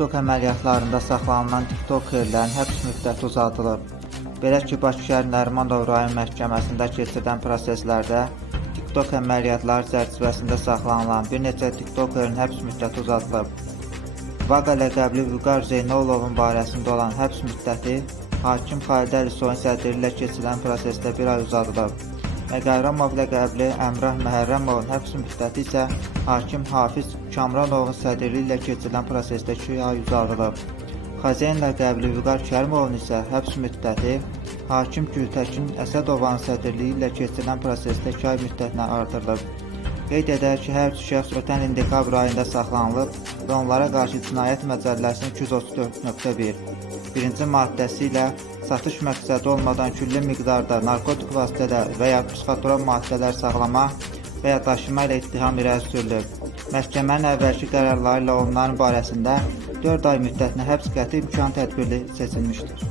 TikTok əməliyyatlarında saxlanılan TikTokerlərin həbs müddəti uzadılıb. Belə ki, Bakı şəhər Nərimanov rayon məhkəməsində keçirilən proseslərdə TikTok əməliyyatları çərçivəsində saxlanılan bir neçə TikTokerin həbs müddəti uzadılıb. Vaqa ləqəbli Vüqar Zeynolovun barəsində olan həbs müddəti hakim Xalid Əlisoyun sədrliyi ilə keçirilən prosesdə bir ay uzadılıb. Məqayramov ləqəbli Əmrah Məhərrəmovun həbs müddəti isə hakim Hafiz Kamranovun sədrliyi ilə keçirilən prosesdə 2 ay uzadılıb. Xazeyn ləqəbli Vüqar Kərimovun isə həbs müddəti hakim Gültəkin Əsədovanın sədrliyi ilə keçirilən prosesdə 2 ay müddətinə artırılıb. Qeyd edək ki, hər üç şəxs ötən ilin dekabr ayında saxlanılıb və onlara qarşı Cinayət Məcəlləsinin 234.1 birinci maddəsi ilə satış məqsədi olmadan külli miqdarda narkotik vasitələr və ya psixotrop maddələr saxlama və ya daşıma ilə ittiham irəli sürülüb. Məhkəmənin əvvəlki qərarları ilə onların barəsində 4 ay müddətinə həbs qəti imkan tədbirli seçilmişdir.